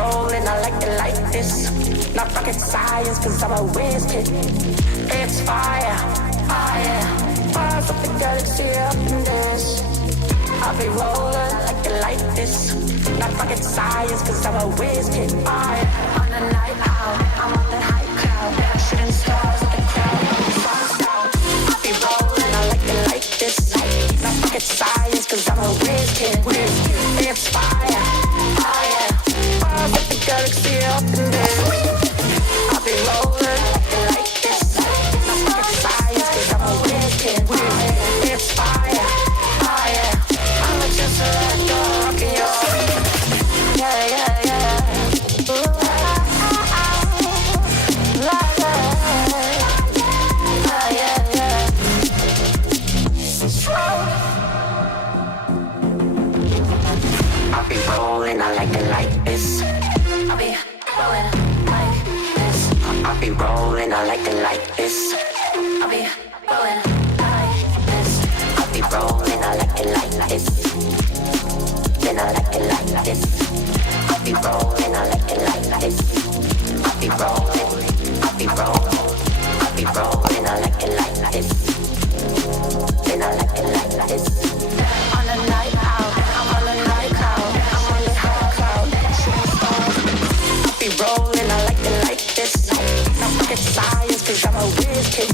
rolling, I like this. Not rocket science, cause I'm a whiz kid. It's fire, fire. Fires up the galaxy up in this. I'll be rolling like this. Not rocket science, cause I'm a whiz kid. Fire. On the night out, I'm on the high cloud. Shooting stars with the crowd, sun's down. I'll be rolling, I like this. Not rocket science, cause I'm a whiz kid. It's fire, fire. Fires up the galaxy up in this. I'll be rolling like this. Not rocket science, cause I'm a whiz kid. It's fire, fire. I'ma just let go, rockin' your yeah, yeah, yeah. Ooh, yeah, yeah. I'll be rolling, I like this. I'll be rolling like this. I'll be rolling, I like this. I'll be rolling like this. I'll be rolling, I like this. Then I like this. I'll be rolling, I like this. I'll be rolling, I'll be rolling, I'll be rolling, I like this. Then I like this. On the night out, I'm on the night cloud, I'm on the high cloud, shooting stars. I'll be rolling, I like this. Not rocket science, cause I'm a whiz kid.